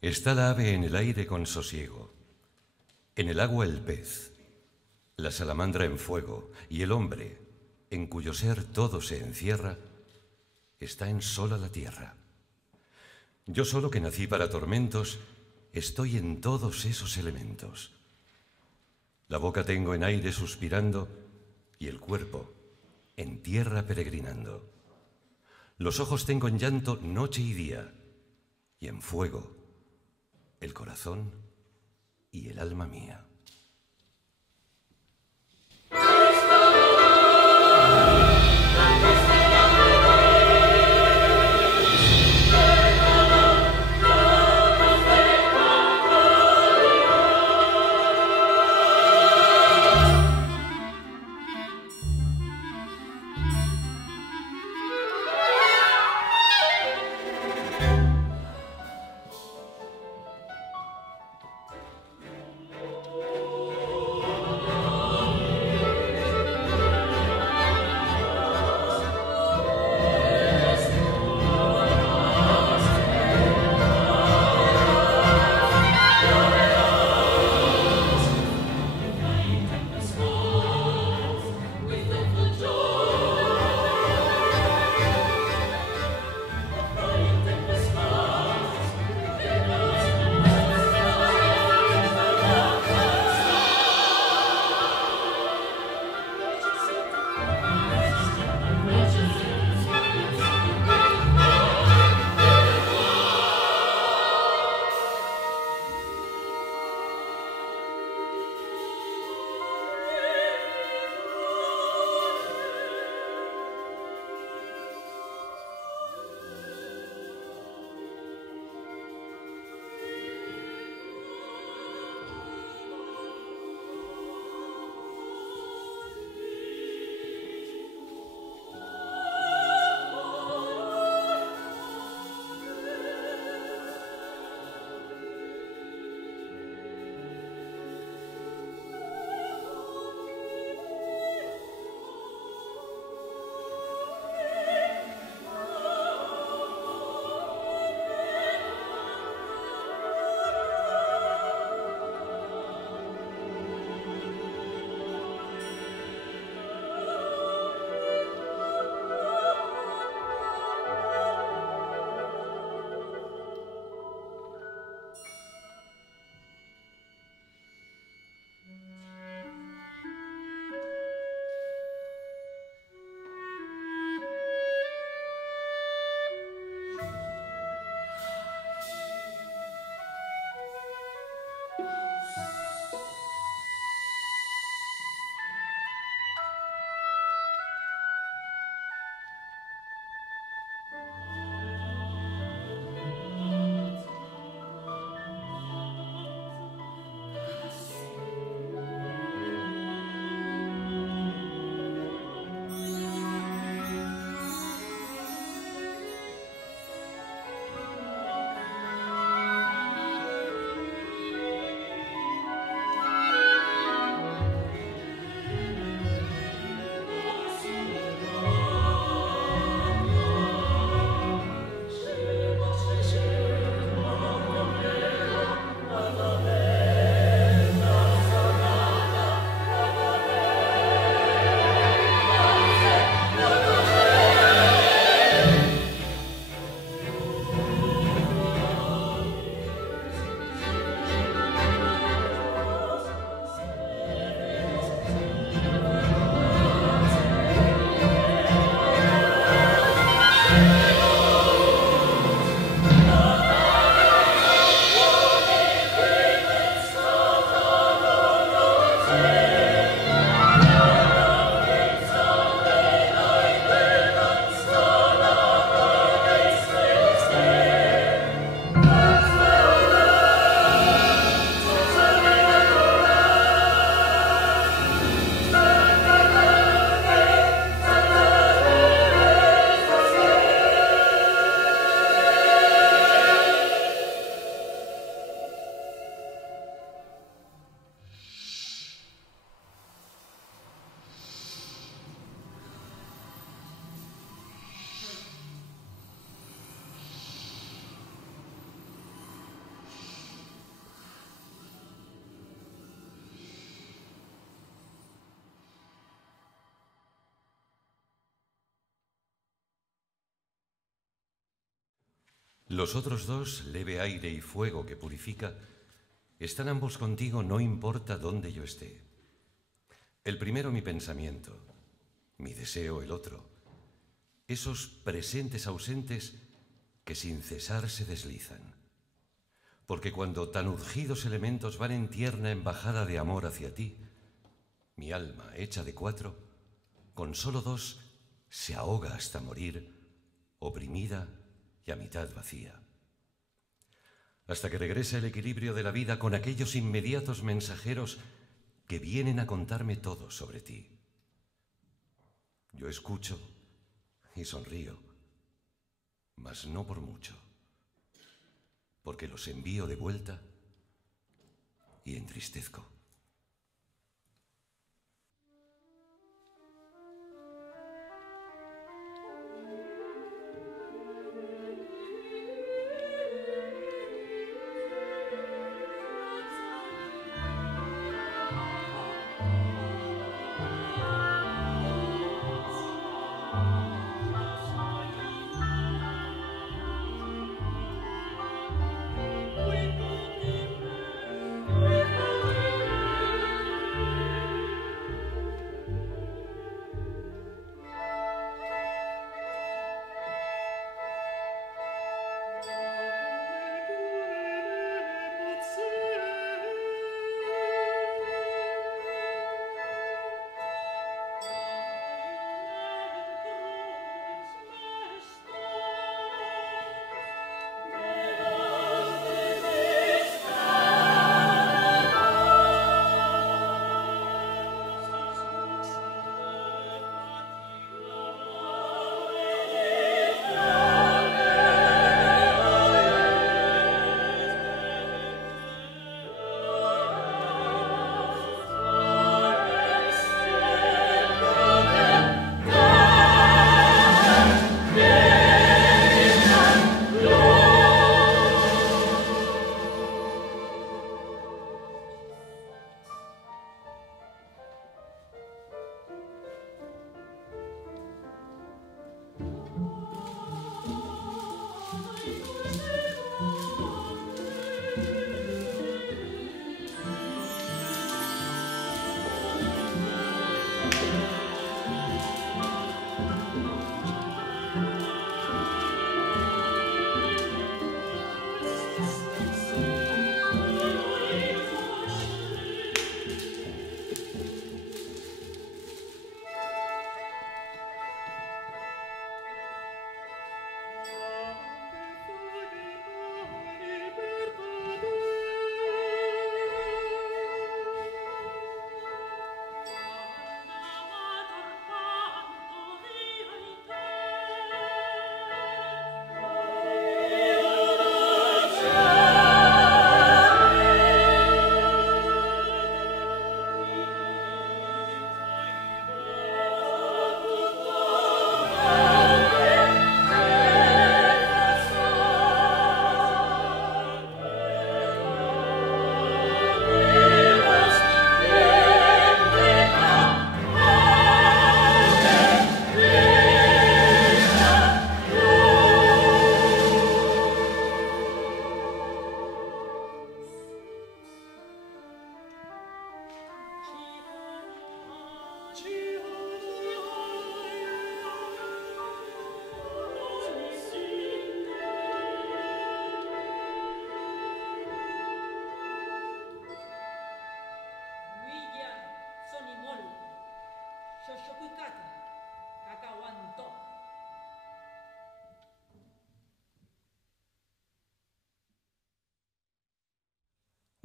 Está la ave en el aire con sosiego, en el agua el pez, la salamandra en fuego, y el hombre, en cuyo ser todo se encierra, está en sola la tierra. Yo solo que nací para tormentos, estoy en todos esos elementos. La boca tengo en aire suspirando, y el cuerpo en tierra peregrinando. Los ojos tengo en llanto noche y día, y en fuego el corazón y el alma mía. Los otros dos, leve aire y fuego que purifica, están ambos contigo no importa dónde yo esté. El primero mi pensamiento, mi deseo el otro, esos presentes ausentes que sin cesar se deslizan. Porque cuando tan urgidos elementos van en tierna embajada de amor hacia ti, mi alma, hecha de cuatro, con solo dos se ahoga hasta morir, oprimida y a mitad vacía. Hasta que regresa el equilibrio de la vida con aquellos inmediatos mensajeros que vienen a contarme todo sobre ti. Yo escucho y sonrío, mas no por mucho, porque los envío de vuelta y entristezco.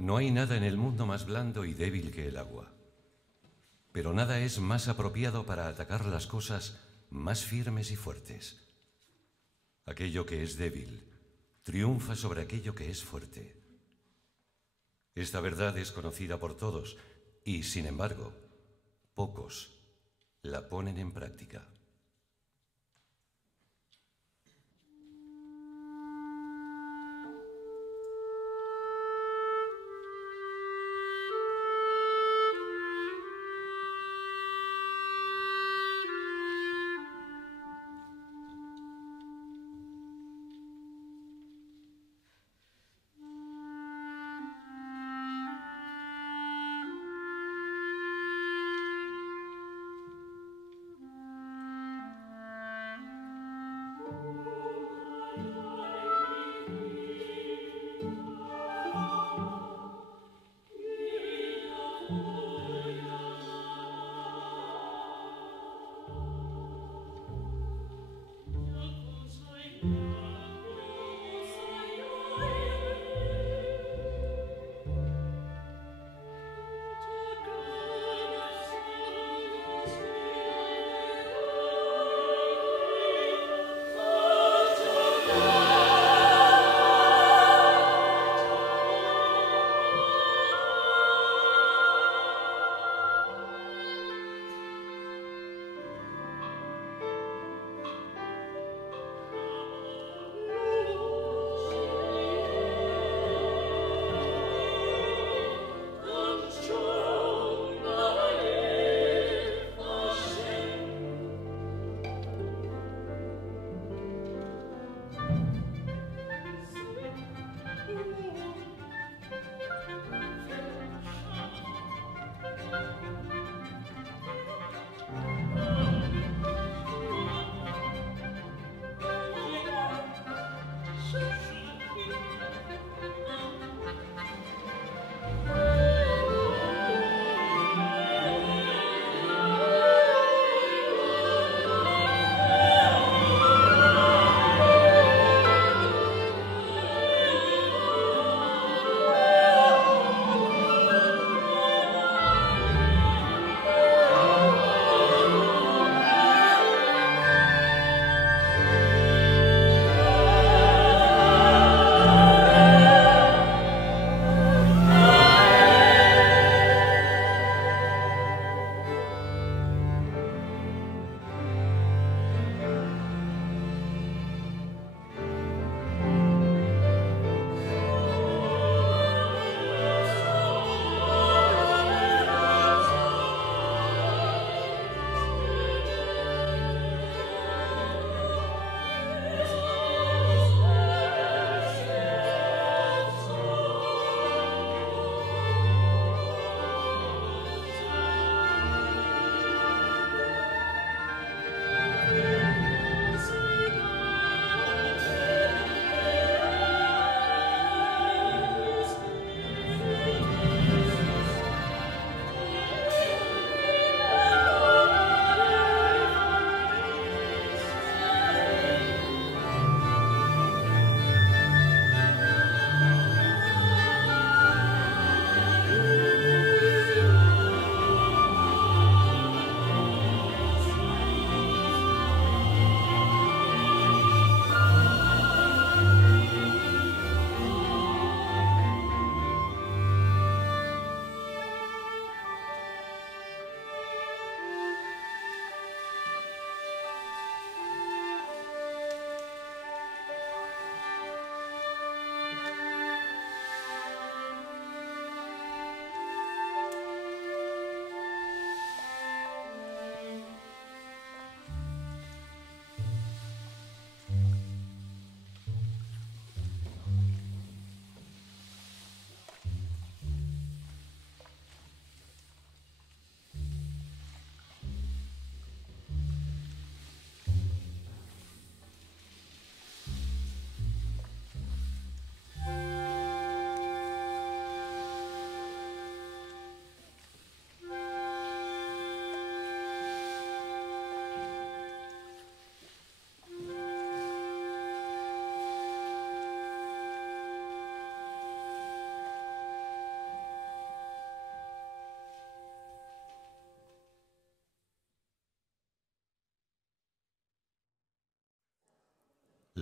No hay nada en el mundo más blando y débil que el agua, pero nada es más apropiado para atacar las cosas más firmes y fuertes. Aquello que es débil triunfa sobre aquello que es fuerte. Esta verdad es conocida por todos y, sin embargo, pocos la ponen en práctica.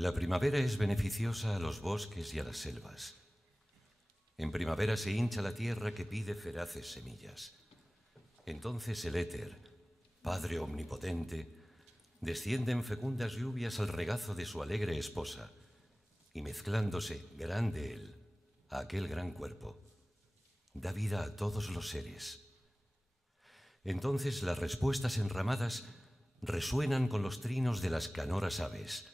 La primavera es beneficiosa a los bosques y a las selvas. En primavera se hincha la tierra que pide feraces semillas. Entonces el éter, Padre omnipotente, desciende en fecundas lluvias al regazo de su alegre esposa, y mezclándose, grande él, a aquel gran cuerpo, da vida a todos los seres. Entonces las respuestas enramadas resuenan con los trinos de las canoras aves,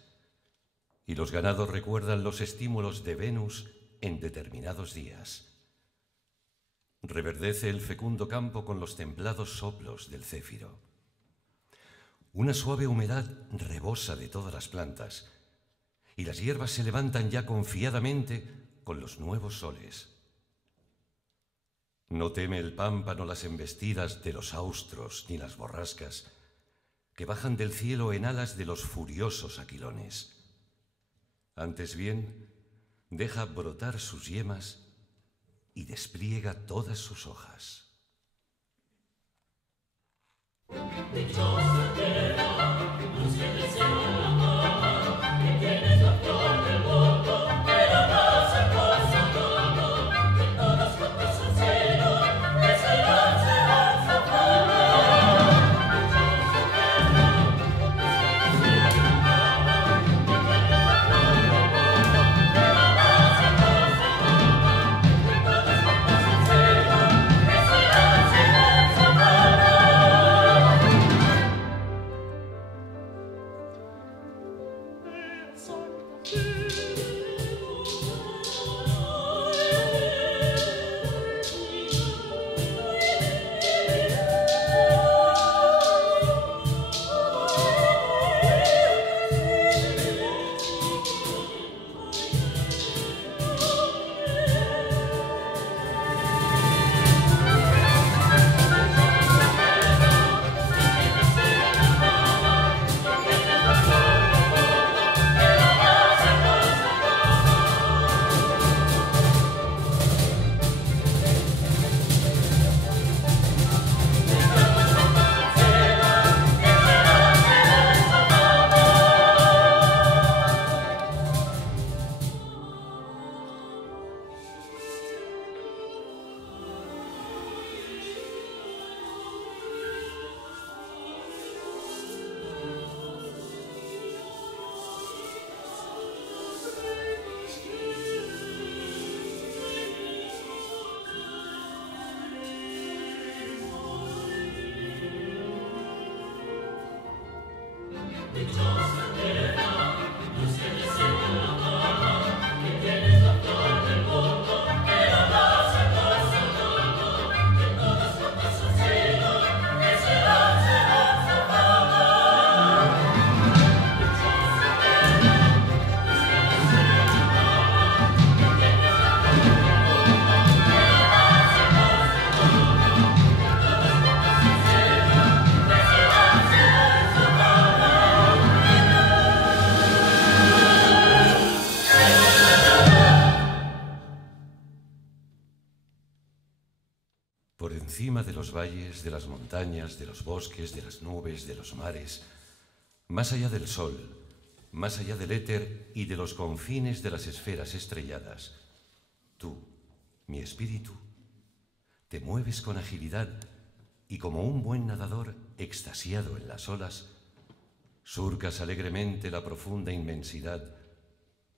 y los ganados recuerdan los estímulos de Venus en determinados días. Reverdece el fecundo campo con los templados soplos del céfiro. Una suave humedad rebosa de todas las plantas, y las hierbas se levantan ya confiadamente con los nuevos soles. No teme el pámpano las embestidas de los austros ni las borrascas, que bajan del cielo en alas de los furiosos aquilones. Antes bien, deja brotar sus yemas y despliega todas sus hojas. Dichosa tierra, luz que desea el amor, que tienes la flor del mundo, que la más hermosa todo, que todas juntas al cielo, que serán zafarra. Dichosa tierra, luz que desea el amor, que tienes la flor del mundo, que la más hermosa todo, que todas juntas al cielo, que serán zafarra. Por encima de los valles, de las montañas, de los bosques, de las nubes, de los mares, más allá del sol, más allá del éter y de los confines de las esferas estrelladas, tú, mi espíritu, te mueves con agilidad y como un buen nadador extasiado en las olas, surcas alegremente la profunda inmensidad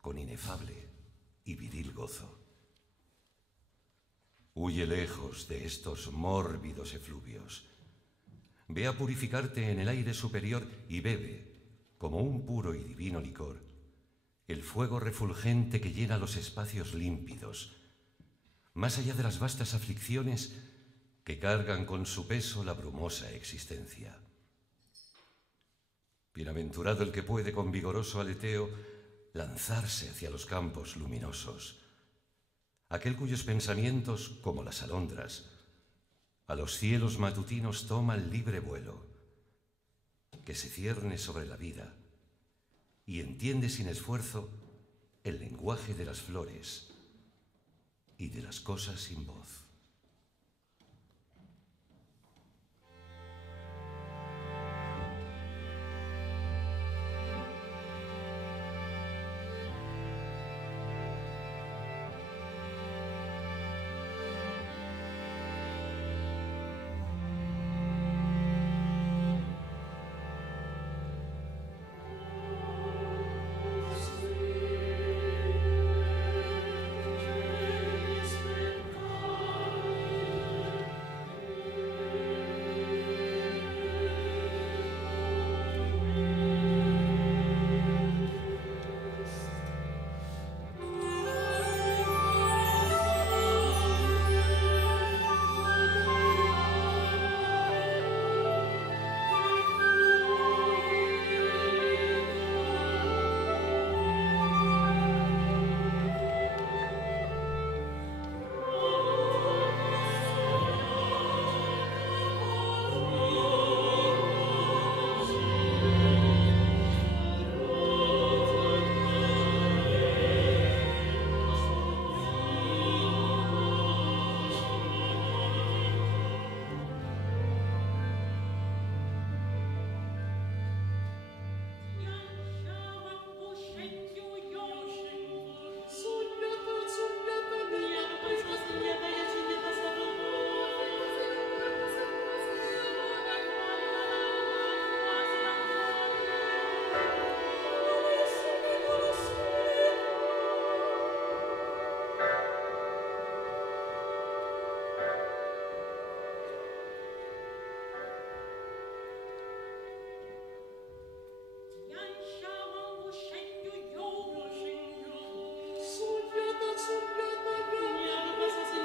con inefable y viril gozo. Huye lejos de estos mórbidos efluvios. Ve a purificarte en el aire superior y bebe, como un puro y divino licor, el fuego refulgente que llena los espacios límpidos, más allá de las vastas aflicciones que cargan con su peso la brumosa existencia. Bienaventurado el que puede con vigoroso aleteo lanzarse hacia los campos luminosos, aquel cuyos pensamientos, como las alondras, a los cielos matutinos toman libre vuelo, que se cierne sobre la vida y entiende sin esfuerzo el lenguaje de las flores y de las cosas sin voz.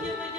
Yeah.